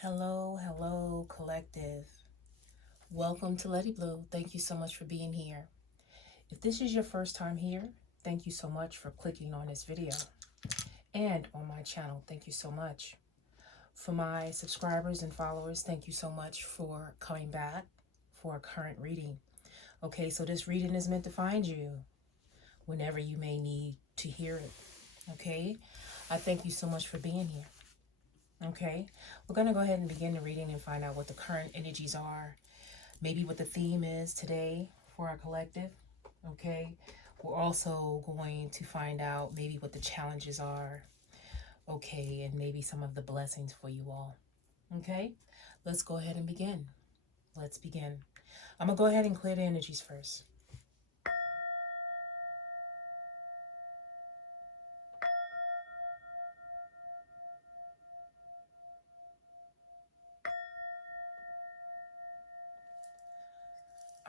Hello, hello, collective. Welcome to Letiblu. Thank you so much for being here. If this is your first time here, thank you so much for clicking on this video and on my channel. Thank you so much. For my subscribers and followers, thank you so much for coming back for a current reading. Okay, so this reading is meant to find you whenever you may need to hear it. Okay, I thank you so much for being here. Okay, we're going to go ahead and begin the reading and find out what the current energies are, maybe what the theme is today for our collective. Okay, we're also going to find out maybe what the challenges are. Okay, and maybe some of the blessings for you all. Okay, let's go ahead and begin. Let's begin. I'm going to go ahead and clear the energies first.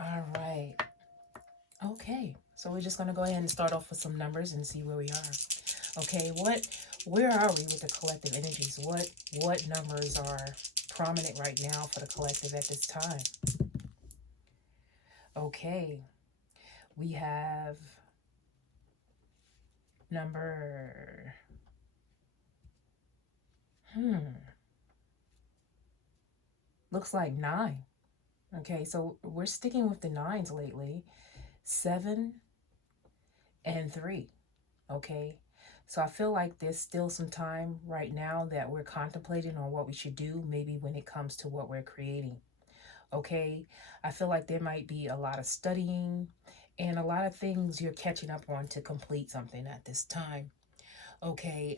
All right. Okay, so we're just going to go ahead and start off with some numbers and see where we are. Okay, where are we with the collective energies? What numbers are prominent right now for the collective at this time? Okay, we have number looks like 9. Okay, so we're sticking with the 9s lately. 7 and 3. Okay, so I feel like there's still some time right now that we're contemplating on what we should do, maybe when it comes to what we're creating. Okay, I feel like there might be a lot of studying and a lot of things you're catching up on to complete something at this time. Okay,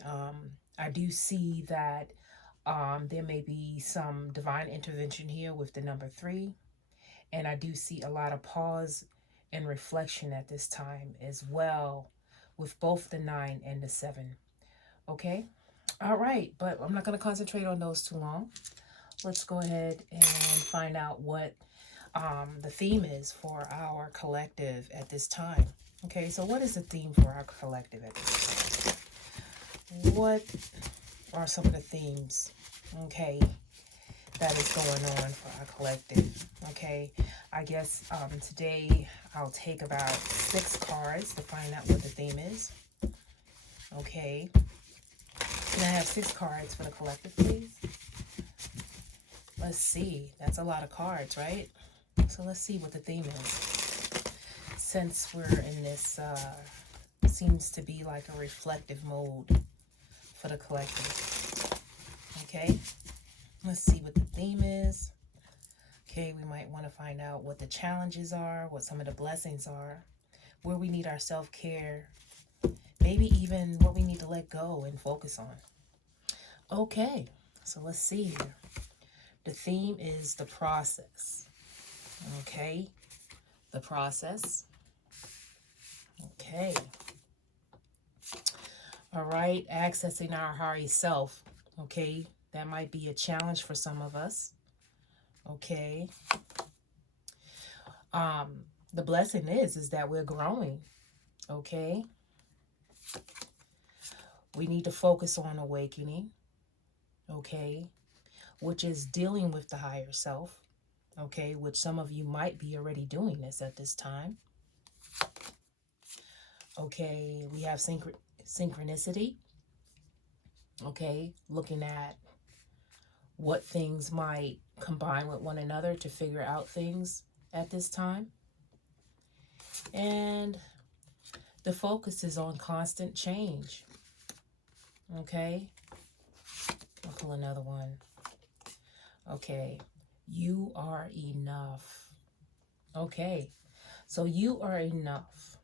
I do see that there may be some divine intervention here with the number 3, and I do see a lot of pause and reflection at this time as well with both the 9 and the 7. Okay, all right, but I'm not going to concentrate on those too long. Let's go ahead and find out what the theme is for our collective at this time. Okay, so what is the theme for our collective at this time? What are some of the themes, okay, that is going on for our collective? Okay, I guess today I'll take about 6 cards to find out what the theme is. Okay, can I have 6 cards for the collective, please? Let's see, that's a lot of cards, right? So let's see what the theme is. Since we're in this, seems to be like a reflective mode for the collective. Okay, let's see what the theme is. Okay, we might want to find out what the challenges are, what some of the blessings are, where we need our self-care, maybe even what we need to let go and focus on. Okay, so let's see here. The theme is the process. Okay, the process. Okay. All right, accessing our higher self. Okay, that might be a challenge for some of us. Okay. The blessing is that we're growing. Okay. We need to focus on awakening. Okay, which is dealing with the higher self. Okay, which some of you might be already doing this at this time. Okay, we have synchronicity. Okay, looking at what things might combine with one another to figure out things at this time. And the focus is on constant change. Okay, I'll pull another one. Okay, you are enough. Okay, so you are enough.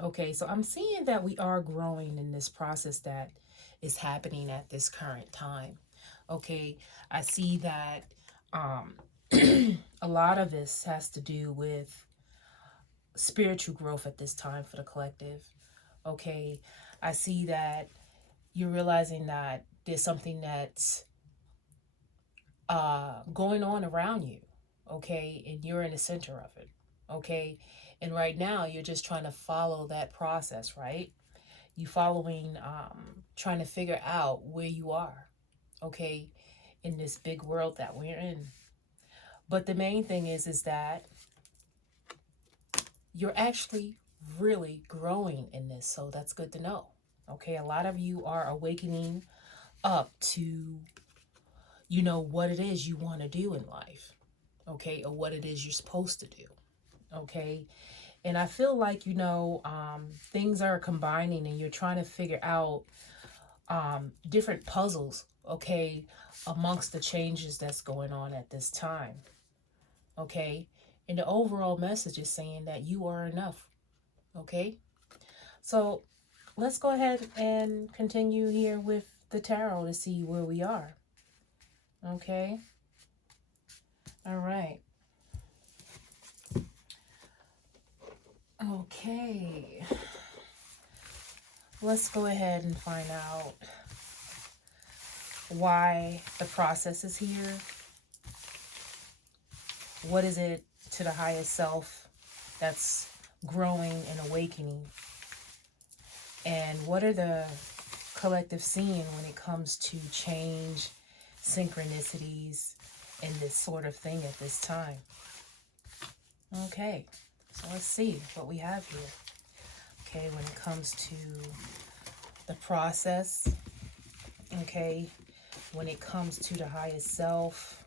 Okay, so I'm seeing that we are growing in this process that is happening at this current time. Okay, I see that a lot of this has to do with spiritual growth at this time for the collective. Okay, I see that you're realizing that there's something that's going on around you. Okay, and you're in the center of it. Okay, and right now you're just trying to follow that process, right? You following, trying to figure out where you are. Okay, in this big world that we're in. But the main thing is that you're actually really growing in this. So that's good to know. Okay, a lot of you are awakening up to, what it is you want to do in life. Okay, or what it is you're supposed to do. Okay, and I feel like, things are combining and you're trying to figure out different puzzles, okay, amongst the changes that's going on at this time. Okay, and the overall message is saying that you are enough. Okay, so let's go ahead and continue here with the tarot to see where we are. Okay, all right. Okay, let's go ahead and find out why the process is here. What is it to the highest self that's growing and awakening? And what are the collective seeing when it comes to change, synchronicities, and this sort of thing at this time? Okay, so let's see what we have here. Okay, when it comes to the process, okay, when it comes to the highest self,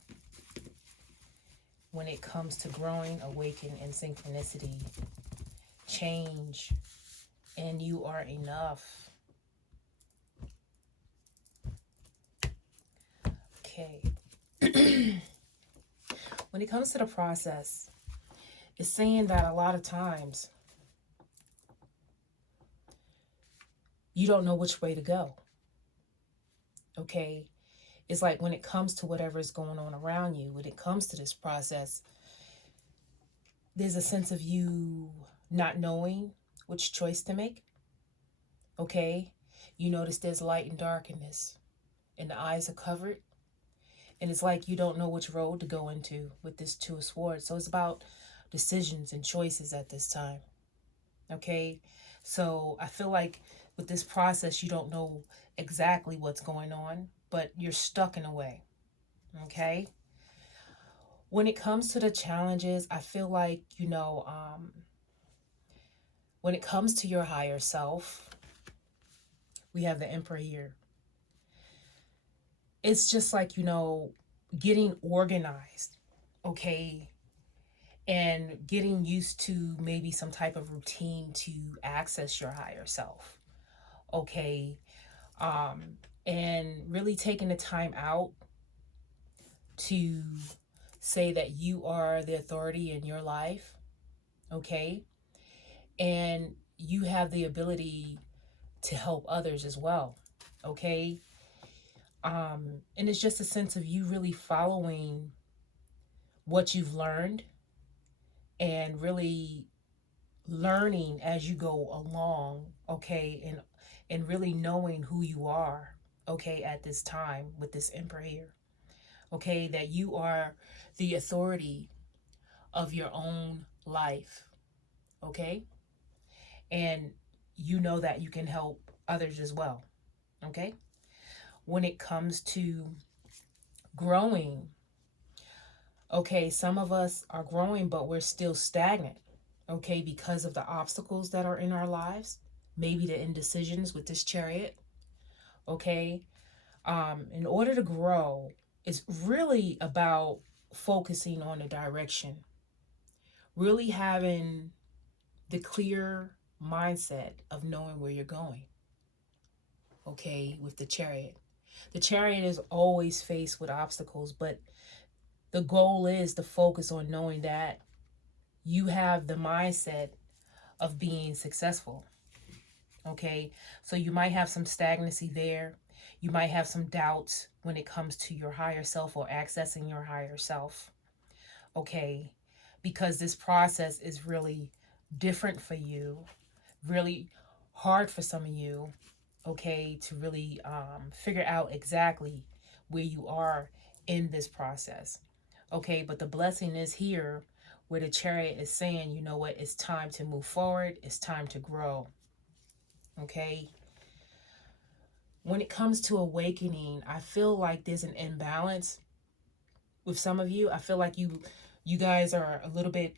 when it comes to growing, awaken, and synchronicity, change, and you are enough. Okay. When it comes to the process, it's saying that a lot of times you don't know which way to go. Okay. It's like when it comes to whatever is going on around you, when it comes to this process, there's a sense of you not knowing which choice to make. Okay. You notice there's light and darkness, and the eyes are covered. And it's like you don't know which road to go into with this Two of Swords. So it's about decisions and choices at this time. Okay. So I feel like with this process, you don't know exactly what's going on, but you're stuck in a way. Okay. When it comes to the challenges, I feel like, when it comes to your higher self, we have the Emperor here. It's just like, getting organized, okay, and getting used to maybe some type of routine to access your higher self, okay, and really taking the time out to say that you are the authority in your life, okay, and you have the ability to help others as well, okay. And it's just a sense of you really following what you've learned and really learning as you go along, okay, and really knowing who you are, okay, at this time with this Emperor here, okay, that you are the authority of your own life, okay, and you know that you can help others as well, okay. When it comes to growing, okay, some of us are growing, but we're still stagnant, okay, because of the obstacles that are in our lives, maybe the indecisions with this Chariot, okay. In order to grow, it's really about focusing on the direction, really having the clear mindset of knowing where you're going, okay, with the Chariot. The Chariot is always faced with obstacles, but the goal is to focus on knowing that you have the mindset of being successful. Okay, so you might have some stagnancy there. You might have some doubts when it comes to your higher self or accessing your higher self. Okay, because this process is really different for you, really hard for some of you, okay, to really figure out exactly where you are in this process. Okay, but the blessing is here where the Chariot is saying, you know what, it's time to move forward, it's time to grow. Okay, when it comes to awakening, I feel like there's an imbalance with some of you. I feel like you guys are a little bit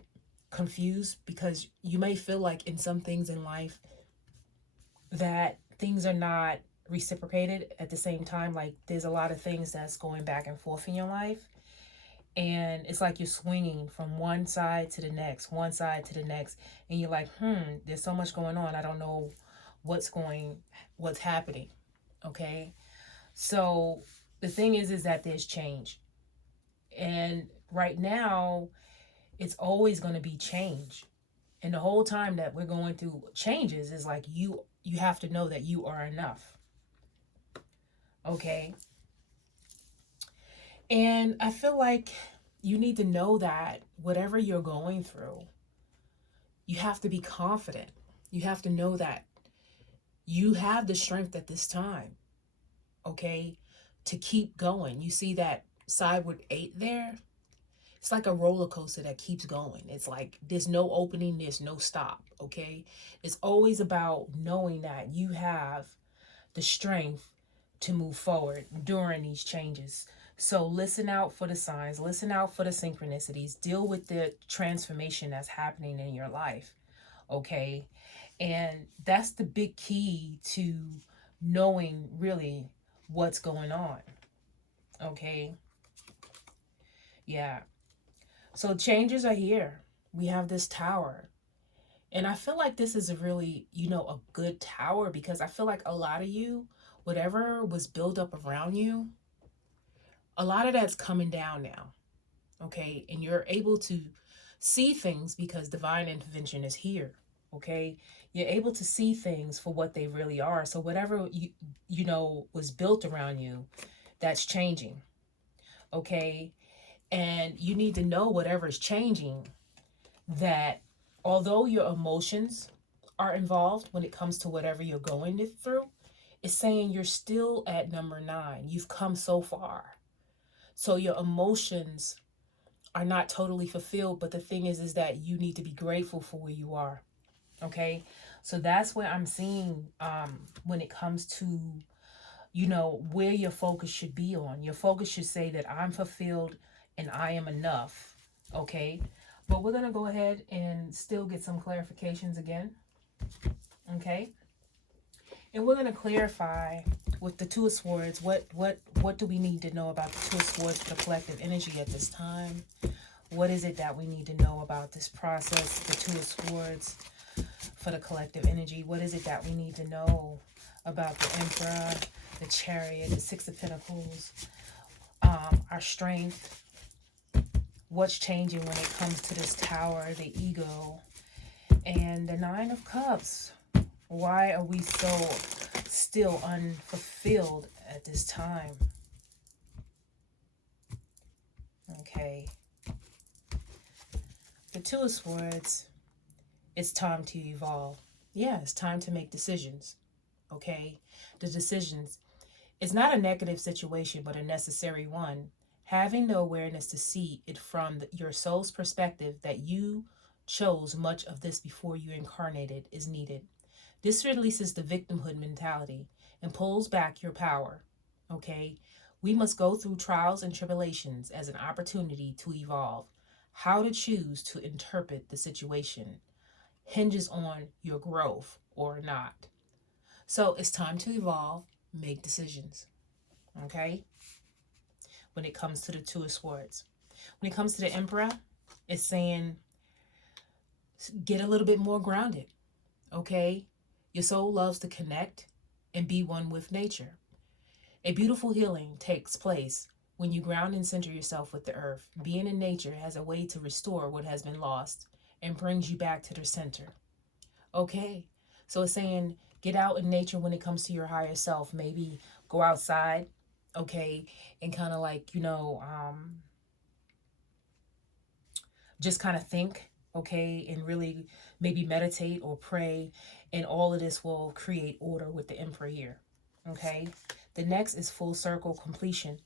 confused because you may feel like in some things in life that things are not reciprocated at the same time. Like there's a lot of things that's going back and forth in your life. And it's like you're swinging from one side to the next, one side to the next. And you're like, there's so much going on. I don't know what's happening. Okay. So the thing is that there's change. And right now, it's always going to be change. And the whole time that we're going through changes is like you have to know that you are enough. Okay? And I feel like you need to know that whatever you're going through, you have to be confident. You have to know that you have the strength at this time, okay, to keep going. You see that sideward 8 there? It's like a roller coaster that keeps going. It's like there's no opening, there's no stop, okay? It's always about knowing that you have the strength to move forward during these changes. So listen out for the signs, listen out for the synchronicities, deal with the transformation that's happening in your life, okay? And that's the big key to knowing really what's going on, okay? Yeah. So changes are here. We have this tower. And I feel like this is a really, a good tower because I feel like a lot of you, whatever was built up around you, a lot of that's coming down now. Okay? And you're able to see things because divine intervention is here. Okay? You're able to see things for what they really are. So whatever was built around you, that's changing. Okay? And you need to know whatever is changing, that although your emotions are involved when it comes to whatever you're going through, it's saying you're still at number 9. You've come so far. So your emotions are not totally fulfilled, but the thing is that you need to be grateful for where you are. Okay? So that's where I'm seeing when it comes to where your focus should be on. Your focus should say that I'm fulfilled and I am enough. Okay? But we're going to go ahead and still get some clarifications again. Okay? And we're going to clarify with the Two of Swords, what do we need to know about the Two of Swords for the collective energy at this time? What is it that we need to know about this process, the Two of Swords for the collective energy? What is it that we need to know about the Emperor, the Chariot, the Six of Pentacles, our strength? What's changing when it comes to this tower, the ego, and the Nine of Cups? Why are we so still unfulfilled at this time? Okay. The Two of Swords, it's time to evolve. Yeah, it's time to make decisions. Okay? The decisions, it's not a negative situation, but a necessary one. Having the awareness to see it from your soul's perspective that you chose much of this before you incarnated is needed. This releases the victimhood mentality and pulls back your power. Okay? We must go through trials and tribulations as an opportunity to evolve. How to choose to interpret the situation hinges on your growth or not. So it's time to evolve, make decisions. Okay? When it comes to the Two of Swords. When it comes to the Emperor, it's saying get a little bit more grounded, okay? Your soul loves to connect and be one with nature. A beautiful healing takes place when you ground and center yourself with the earth. Being in nature has a way to restore what has been lost and brings you back to the center. Okay, so it's saying get out in nature when it comes to your higher self. Maybe go outside, okay, and kind of like, just kind of think, okay, and really maybe meditate or pray, and all of this will create order with the Emperor here, okay? The next is full circle completion.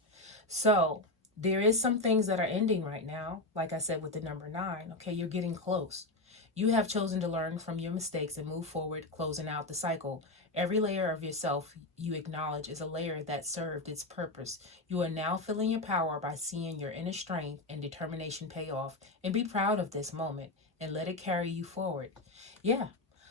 So there is some things that are ending right now, like I said with the number 9, okay? You're getting close. You have chosen to learn from your mistakes and move forward, closing out the cycle Every layer of yourself you acknowledge is a layer that served its purpose. You are now feeling your power by seeing your inner strength and determination pay off. And be proud of this moment and let it carry you forward. Yeah.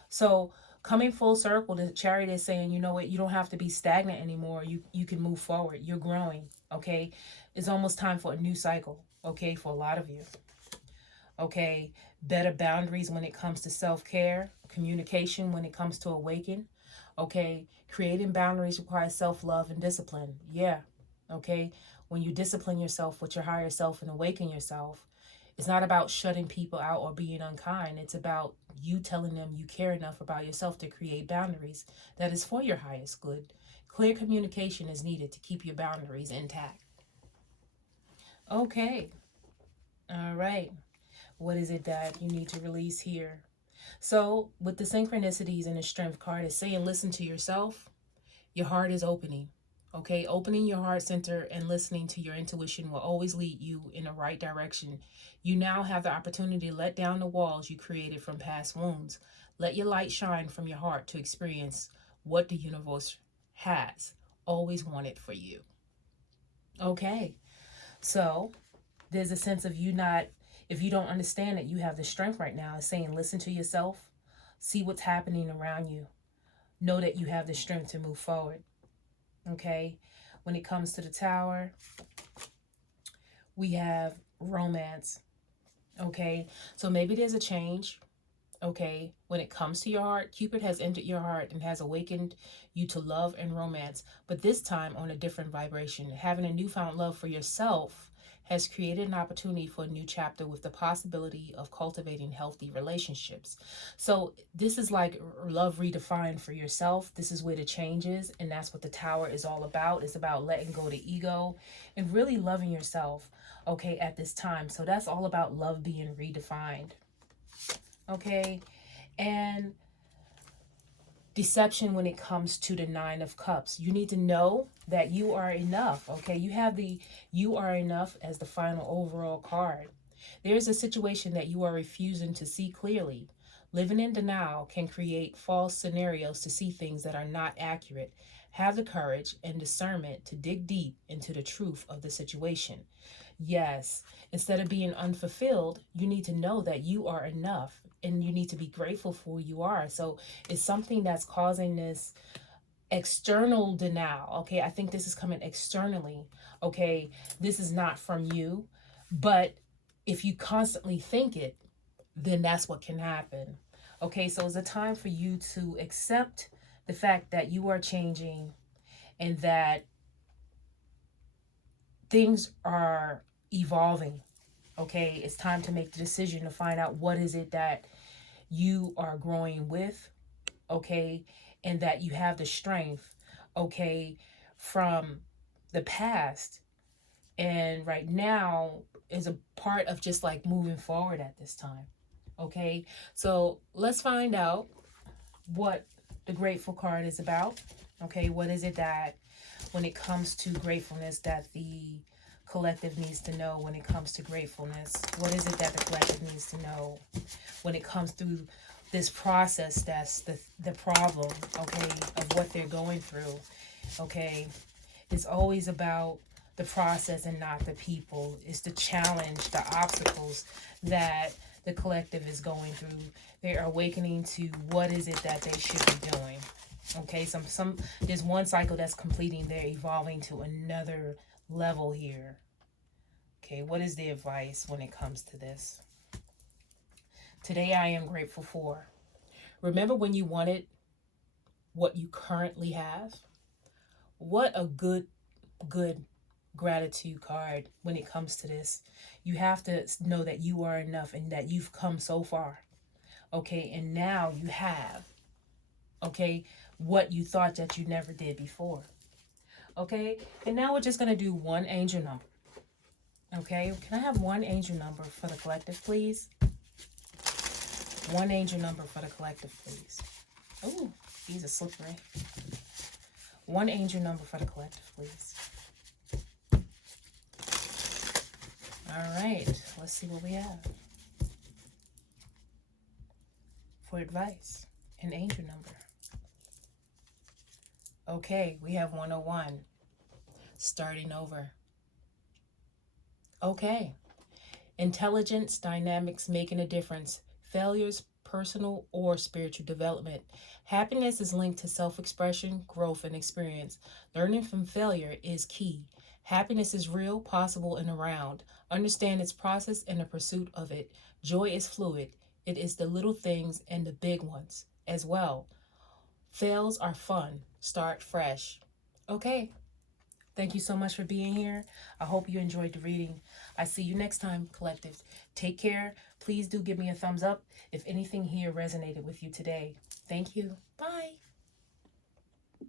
So coming full circle, the Chariot is saying, you know what, you don't have to be stagnant anymore. You can move forward. You're growing. Okay. It's almost time for a new cycle. Okay, for a lot of you. Okay, better boundaries when it comes to self-care, communication when it comes to awaken. Okay, creating boundaries requires self-love and discipline. Yeah, okay, when you discipline yourself with your higher self and awaken yourself, it's not about shutting people out or being unkind. It's about you telling them you care enough about yourself to create boundaries that is for your highest good. Clear communication is needed to keep your boundaries intact. Okay, all right. What is it that you need to release here? So with the synchronicities and the strength card, it's saying listen to yourself. Your heart is opening. Okay, opening your heart center and listening to your intuition will always lead you in the right direction. You now have the opportunity to let down the walls you created from past wounds. Let your light shine from your heart to experience what the universe has always wanted for you. Okay, so there's a sense of you not, if you don't understand that you have the strength right now, it's saying listen to yourself, see what's happening around you, know that you have the strength to move forward. Okay, when it comes to the Tower, we have romance. Okay, so maybe there's a change. Okay, when it comes to your heart, Cupid has entered your heart and has awakened you to love and romance, but this time on a different vibration. Having a newfound love for yourself has created an opportunity for a new chapter with the possibility of cultivating healthy relationships. So this is like love redefined for yourself. This is where the change is, and that's what the Tower is all about. It's about letting go the ego and really loving yourself, okay, at this time. So that's all about love being redefined. Okay, and deception when it comes to the Nine of Cups. You need to know that you are enough. Okay, you have the you are enough as the final overall card. There's a situation that you are refusing to see clearly. Living in denial can create false scenarios to see things that are not accurate. Have the courage and discernment to dig deep into the truth of the situation. Yes, instead of being unfulfilled, you need to know that you are enough and you need to be grateful for who you are. So it's something that's causing this external denial. Okay, I think this is coming externally. Okay, this is not from you, but if you constantly think it, then that's what can happen. Okay, so it's a time for you to accept the fact that you are changing and that things are evolving. Okay, it's time to make the decision to find out what is it that you are growing with, okay, and that you have the strength, okay, from the past. And right now is a part of just like moving forward at this time. Okay, so let's find out what the grateful card is about. Okay, what is it that when it comes to gratefulness that the collective needs to know when it comes to gratefulness? What is it that the collective needs to know when it comes through this process that's the problem, okay, of what they're going through? Okay, it's always about the process and not the people. It's the challenge, the obstacles that the collective is going through. They are awakening to what is it that they should be doing. Okay, some there's one cycle that's completing, they're evolving to another level here. Okay, what is the advice when it comes to this? Today I am grateful for. Remember when you wanted what you currently have? What a good gratitude card when it comes to this. You have to know that you are enough and that you've come so far. Okay, and now you have, okay, what you thought that you never did before. Okay, and now we're just going to do one angel number. Okay, can I have one angel number for the collective, please? One angel number for the collective, please. Oh, these are slippery. One angel number for the collective, please. All right, let's see what we have for advice. An angel number. Okay, we have 101. Starting over. Okay. Intelligence, dynamics, making a difference. Failures, personal or spiritual development. Happiness is linked to self expression, growth, and experience. Learning from failure is key. Happiness is real, possible, and around. Understand its process and the pursuit of it. Joy is fluid. It is the little things and the big ones as well. Fails are fun. Start fresh. Okay. Thank you so much for being here. I hope you enjoyed the reading. I see you next time, collectives. Take care. Please do give me a thumbs up if anything here resonated with you today. Thank you. Bye.